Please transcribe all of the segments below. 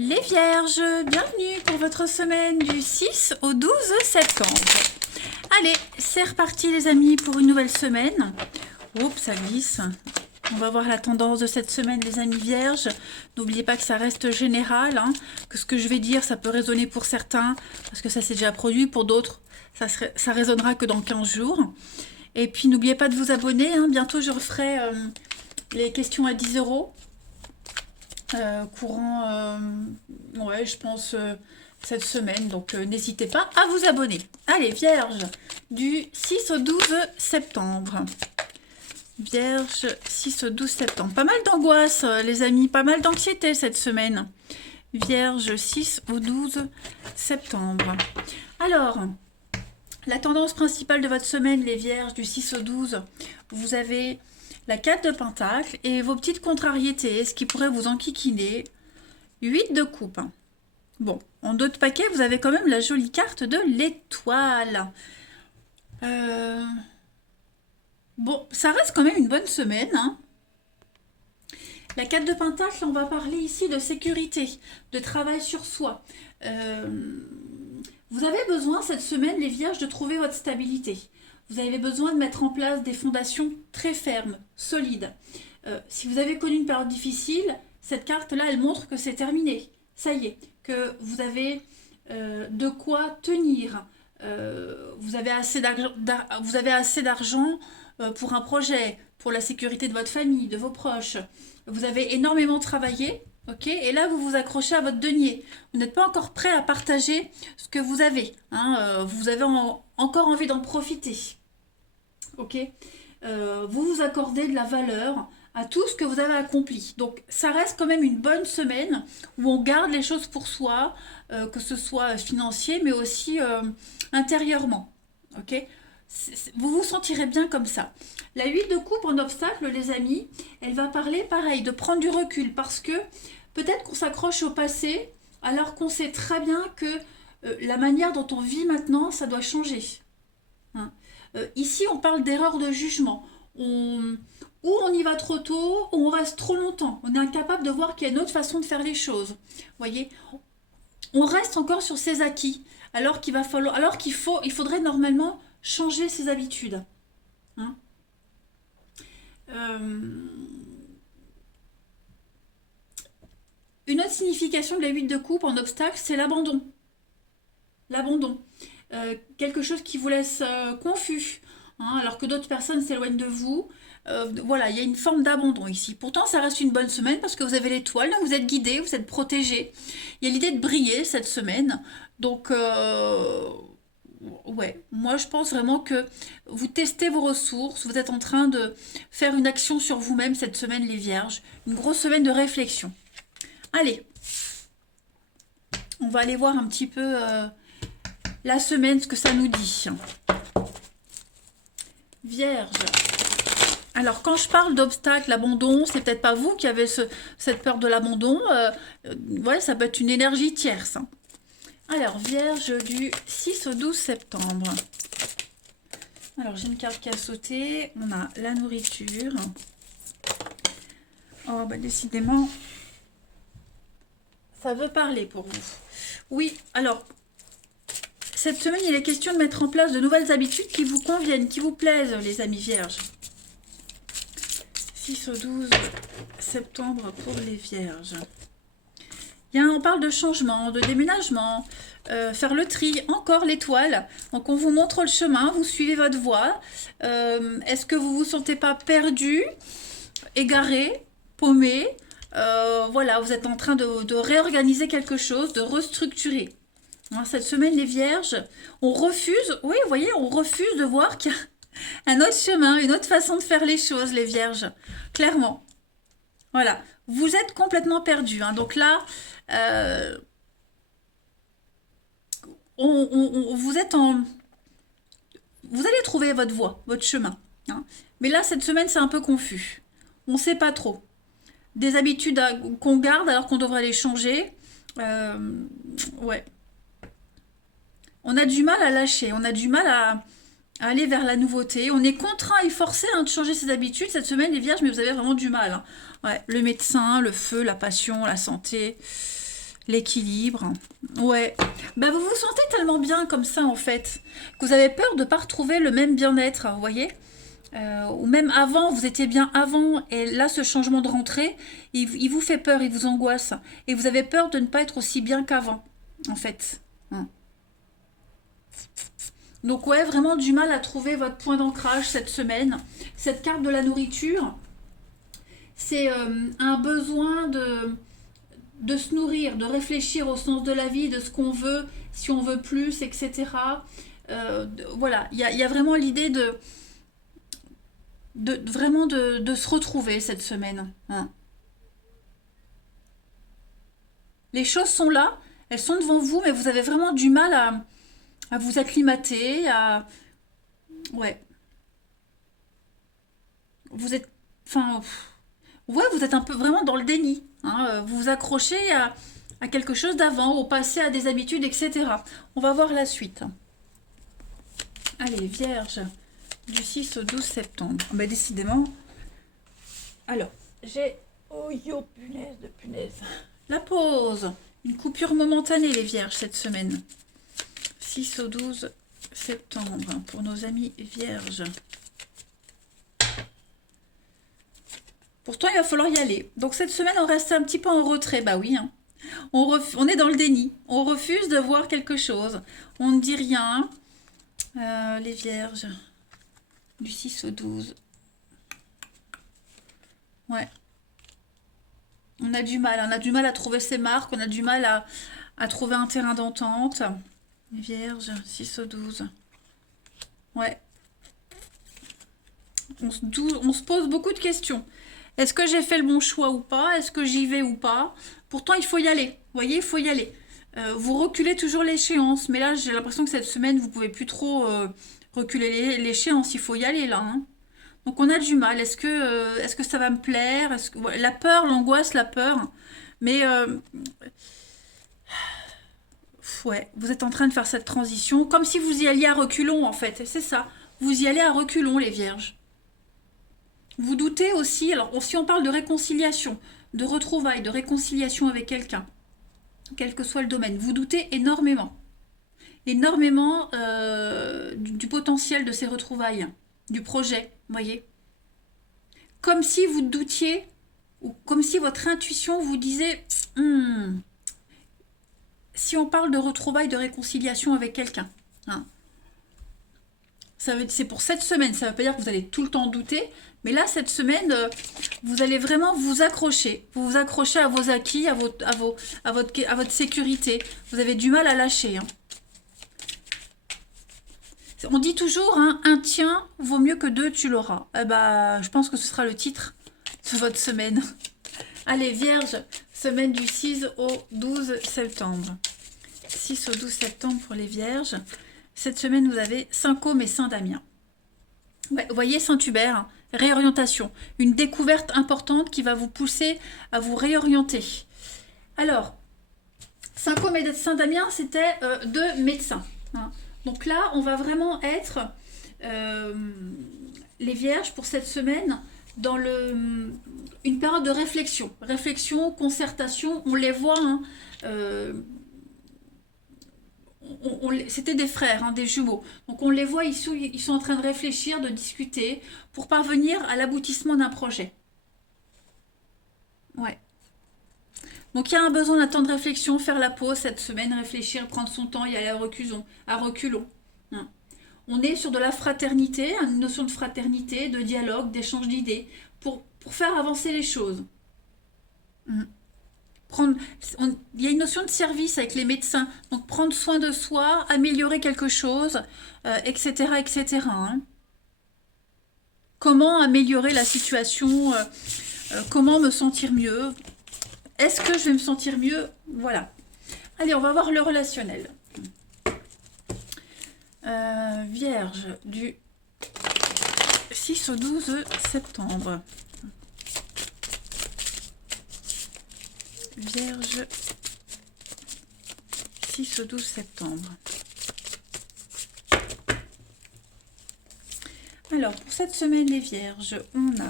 Les Vierges, bienvenue pour votre semaine du 6 au 12 septembre. Allez, c'est reparti les amis pour une nouvelle semaine. Oups, ça glisse. On va voir la tendance de cette semaine les amis Vierges. N'oubliez pas que ça reste général, hein, que ce que je vais dire, ça peut résonner pour certains, parce que ça s'est déjà produit, pour d'autres, ça résonnera que dans 15 jours. Et puis n'oubliez pas de vous abonner, hein. Bientôt je referai les questions à 10 €. Courant, ouais, je pense cette semaine, donc n'hésitez pas à vous abonner. Allez, Vierge, du 6 au 12 septembre. Vierge, 6 au 12 septembre. Pas mal d'angoisse, les amis, pas mal d'anxiété cette semaine. Vierge, 6 au 12 septembre. Alors, la tendance principale de votre semaine, les Vierges, du 6 au 12, vous avez la 4 de Pentacle et vos petites contrariétés, ce qui pourrait vous enquiquiner. 8 de coupe. Bon, en dos de paquet, vous avez quand même la jolie carte de l'étoile. Bon, ça reste quand même une bonne semaine, hein. La 4 de Pentacle, on va parler ici de sécurité, de travail sur soi. Vous avez besoin cette semaine, les Vierges, de trouver votre stabilité. Vous avez besoin de mettre en place des fondations très fermes, solides. Si vous avez connu une période difficile, cette carte-là, elle montre que c'est terminé. Ça y est, que vous avez de quoi tenir. Vous avez assez d'argent pour un projet, pour la sécurité de votre famille, de vos proches. Vous avez énormément travaillé, ok, et là, vous vous accrochez à votre denier. Vous n'êtes pas encore prêt à partager ce que vous avez. Hein, vous avez encore envie d'en profiter. Ok, vous vous accordez de la valeur à tout ce que vous avez accompli. Donc, ça reste quand même une bonne semaine où on garde les choses pour soi, que ce soit financier, mais aussi intérieurement. Ok, vous vous sentirez bien comme ça. La 8 de coupe en obstacle, les amis, elle va parler pareil, de prendre du recul, parce que peut-être qu'on s'accroche au passé, alors qu'on sait très bien que la manière dont on vit maintenant, ça doit changer. Hein. Ici, on parle d'erreur de jugement. Ou on y va trop tôt, ou on reste trop longtemps. On est incapable de voir qu'il y a une autre façon de faire les choses. Vous voyez, on reste encore sur ses acquis, alors qu'il faudrait normalement changer ses habitudes. Hein. Une autre signification de la 8 de coupe en obstacle, c'est l'abandon. L'abandon. Quelque chose qui vous laisse confus, hein, alors que d'autres personnes s'éloignent de vous. Voilà, il y a une forme d'abandon ici. Pourtant, ça reste une bonne semaine parce que vous avez l'étoile, vous êtes guidé, vous êtes protégé. Il y a l'idée de briller cette semaine. Donc, ouais, moi je pense vraiment que vous testez vos ressources, vous êtes en train de faire une action sur vous-même cette semaine, les Vierges. Une grosse semaine de réflexion. Allez, on va aller voir un petit peu la semaine, ce que ça nous dit. Vierge. Alors, quand je parle d'obstacle, l'abandon, c'est peut-être pas vous qui avez cette peur de l'abandon. Ouais, ça peut être une énergie tierce. Hein. Alors, Vierge du 6 au 12 septembre. Alors, j'ai une carte qui a sauté. On a la nourriture. Oh, bah décidément, ça veut parler pour vous. Oui, alors, cette semaine, il est question de mettre en place de nouvelles habitudes qui vous conviennent, qui vous plaisent, les amis Vierges. 6 au 12 septembre pour les Vierges. On parle de changement, de déménagement, faire le tri, encore l'étoile. Donc on vous montre le chemin, vous suivez votre voie. Est-ce que vous vous sentez pas perdu, égaré, paumé? Voilà, vous êtes en train de réorganiser quelque chose, de restructurer. Hein, cette semaine, les Vierges, on refuse, oui, vous voyez, on refuse de voir qu'il y a un autre chemin, une autre façon de faire les choses, les Vierges. Clairement. Voilà, vous êtes complètement perdus. Hein. Donc là, vous êtes en... Vous allez trouver votre voie, votre chemin. Hein. Mais là, cette semaine, c'est un peu confus. On ne sait pas trop. Des habitudes qu'on garde alors qu'on devrait les changer. Ouais. On a du mal à lâcher. On a du mal à aller vers la nouveauté. On est contraint et forcé de changer ses habitudes cette semaine, les Vierges, mais vous avez vraiment du mal. Hein. Ouais. Le médecin, le feu, la passion, la santé... l'équilibre. Ouais. Bah, vous vous sentez tellement bien comme ça, en fait, que vous avez peur de ne pas retrouver le même bien-être, vous voyez. Ou même avant, vous étiez bien avant, et là, ce changement de rentrée, il vous fait peur, il vous angoisse. Et vous avez peur de ne pas être aussi bien qu'avant, en fait. Donc ouais, vraiment du mal à trouver votre point d'ancrage cette semaine. Cette carte de la nourriture, c'est un besoin de se nourrir, de réfléchir au sens de la vie, de ce qu'on veut, si on veut plus, etc. Voilà, il y a vraiment l'idée vraiment de se retrouver cette semaine. Les choses sont là, elles sont devant vous, mais vous avez vraiment du mal à vous acclimater, Ouais. Vous êtes... Enfin... Ouais, vous êtes un peu vraiment dans le déni. Vous vous accrochez à quelque chose d'avant, au passé, à des habitudes, etc. On va voir la suite. Allez, Vierge, du 6 au 12 septembre. Ben, décidément. Alors, j'ai... Oh yo, punaise de punaise. La pause. Une coupure momentanée, les Vierges, cette semaine. 6 au 12 septembre, pour nos amis Vierges. Pourtant, il va falloir y aller. Donc, cette semaine, on reste un petit peu en retrait. Bah oui, hein. On est dans le déni. On refuse de voir quelque chose. On ne dit rien. Les Vierges. Du 6 au 12. Ouais. On a du mal. On a du mal à trouver ses marques. On a du mal à trouver un terrain d'entente. Les Vierges, 6 au 12. Ouais. On se pose beaucoup de questions. Est-ce que j'ai fait le bon choix ou pas? Est-ce que j'y vais ou pas? Pourtant, il faut y aller. Vous voyez, il faut y aller. Vous reculez toujours l'échéance. Mais là, j'ai l'impression que cette semaine, vous pouvez plus trop reculer l'échéance. Il faut y aller là. Donc, on a du mal. Est-ce que ça va me plaire? La peur, l'angoisse, la peur. Mais ouais, vous êtes en train de faire cette transition. Comme si vous y alliez à reculons, en fait. C'est ça. Vous y allez à reculons, les Vierges. Vous doutez aussi, alors si on parle de réconciliation, de retrouvailles, de réconciliation avec quelqu'un, quel que soit le domaine, vous doutez énormément. Énormément du potentiel de ces retrouvailles, du projet, vous voyez. Comme si vous doutiez, ou comme si votre intuition vous disait, si on parle de retrouvailles, de réconciliation avec quelqu'un, c'est pour cette semaine, ça ne veut pas dire que vous allez tout le temps douter, mais là, cette semaine, vous allez vraiment vous accrocher. Vous vous accrochez à vos acquis, à votre sécurité. Vous avez du mal à lâcher. On dit toujours, un tien vaut mieux que deux, tu l'auras. Eh ben, je pense que ce sera le titre de votre semaine. Allez, Vierge, semaine du 6 au 12 septembre. 6 au 12 septembre pour les Vierges. Cette semaine, vous avez Saint-Côme et Saint-Damien. Ouais, vous voyez, Saint-Hubert, réorientation. Une découverte importante qui va vous pousser à vous réorienter. Alors, Saint-Côme et Saint-Damien, c'était deux médecins. Donc là, on va vraiment être, les Vierges, pour cette semaine, dans une période de réflexion. Réflexion, concertation, on les voit, c'était des frères, des jumeaux. Donc on les voit, ils sont en train de réfléchir, de discuter pour parvenir à l'aboutissement d'un projet. Ouais. Donc il y a un besoin d'un temps de réflexion, faire la pause cette semaine, réfléchir, prendre son temps, y aller à reculons. On est sur de la fraternité, une notion de fraternité, de dialogue, d'échange d'idées, pour faire avancer les choses. Il y a une notion de service avec les médecins, donc prendre soin de soi, améliorer quelque chose, etc. etc. Comment améliorer la situation, comment me sentir mieux, est-ce que je vais me sentir mieux? Voilà. Allez, on va voir le relationnel. Vierge, du 6 au 12 septembre. Vierge, 6 au 12 septembre. Alors, pour cette semaine, les Vierges, on a...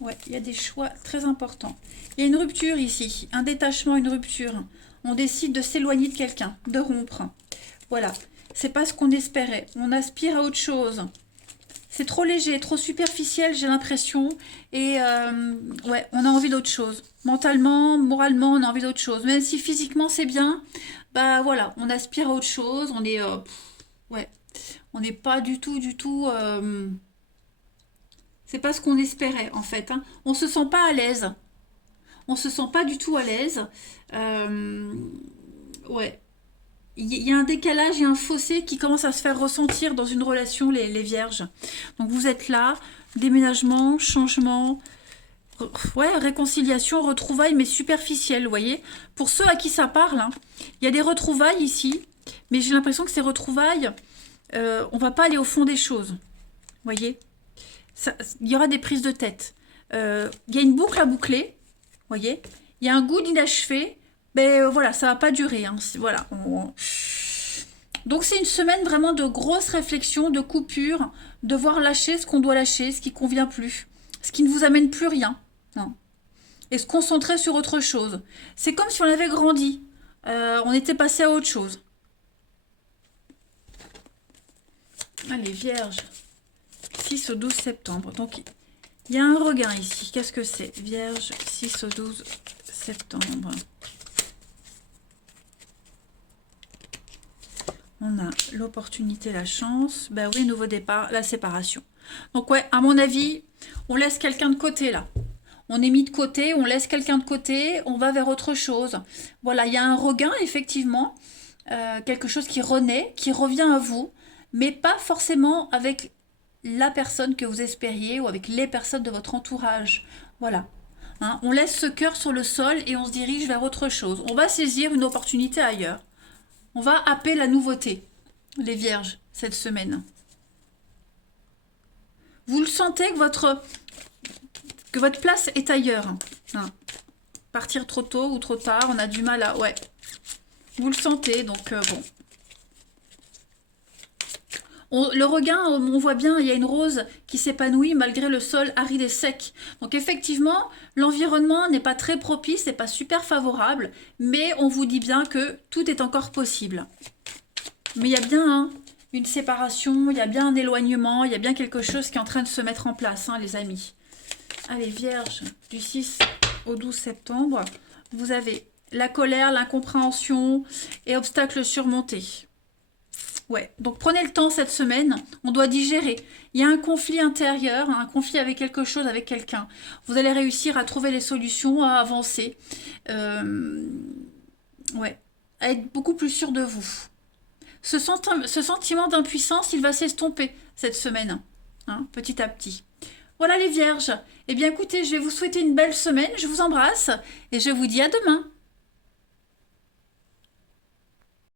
Ouais, il y a des choix très importants. Il y a une rupture ici, un détachement, une rupture. On décide de s'éloigner de quelqu'un, de rompre. Voilà, c'est pas ce qu'on espérait. On aspire à autre chose. C'est trop léger, trop superficiel, j'ai l'impression. Et ouais, on a envie d'autre chose. Mentalement, moralement, on a envie d'autre chose. Même si physiquement c'est bien, bah voilà, on aspire à autre chose. On est, ouais, on n'est pas du tout, c'est pas ce qu'on espérait en fait. Hein. On se sent pas à l'aise. On se sent pas du tout à l'aise. Ouais. Il y a un décalage, il y a un fossé qui commence à se faire ressentir dans une relation, les vierges. Donc vous êtes là, déménagement, changement, ouais, réconciliation, retrouvailles, mais superficielles, vous voyez. Pour ceux à qui ça parle, hein, il y a des retrouvailles ici, mais j'ai l'impression que ces retrouvailles, on va pas aller au fond des choses, vous voyez. Il y aura des prises de tête. Il y a une boucle à boucler, vous voyez. Il y a un goût d'inachevé. Mais voilà, ça va pas durer. Hein. Voilà. Donc c'est une semaine vraiment de grosses réflexions, de coupures, de voir lâcher ce qu'on doit lâcher, ce qui convient plus, ce qui ne vous amène plus rien. Non. Et se concentrer sur autre chose. C'est comme si on avait grandi. On était passé à autre chose. Allez, Vierge. 6 au 12 septembre. Donc il y a un regain ici. Qu'est-ce que c'est? Vierge, 6 au 12 septembre. On a l'opportunité, la chance. Ben oui, nouveau départ, la séparation. Donc ouais, à mon avis, on laisse quelqu'un de côté là. On est mis de côté, on laisse quelqu'un de côté, on va vers autre chose. Voilà, il y a un regain, effectivement. Quelque chose qui renaît, qui revient à vous, mais pas forcément avec la personne que vous espériez ou avec les personnes de votre entourage. Voilà. Hein, on laisse ce cœur sur le sol et on se dirige vers autre chose. On va saisir une opportunité ailleurs. On va happer la nouveauté, les vierges, cette semaine. Vous le sentez que votre place est ailleurs. Hein. Partir trop tôt ou trop tard, on a du mal à... Ouais, vous le sentez, donc bon. Le regain, on voit bien, il y a une rose qui s'épanouit malgré le sol aride et sec. Donc effectivement, l'environnement n'est pas très propice, n'est pas super favorable, mais on vous dit bien que tout est encore possible. Mais il y a bien une séparation, il y a bien un éloignement, il y a bien quelque chose qui est en train de se mettre en place, hein, les amis. Allez, Vierge, du 6 au 12 septembre, vous avez la colère, l'incompréhension et obstacles surmontés. Ouais, donc prenez le temps cette semaine, on doit digérer. Il y a un conflit intérieur, un conflit avec quelque chose, avec quelqu'un. Vous allez réussir à trouver les solutions, à avancer. Ouais, à être beaucoup plus sûr de vous. Ce sentiment d'impuissance, il va s'estomper cette semaine, hein, petit à petit. Voilà les vierges. Eh bien écoutez, je vais vous souhaiter une belle semaine, je vous embrasse et je vous dis à demain.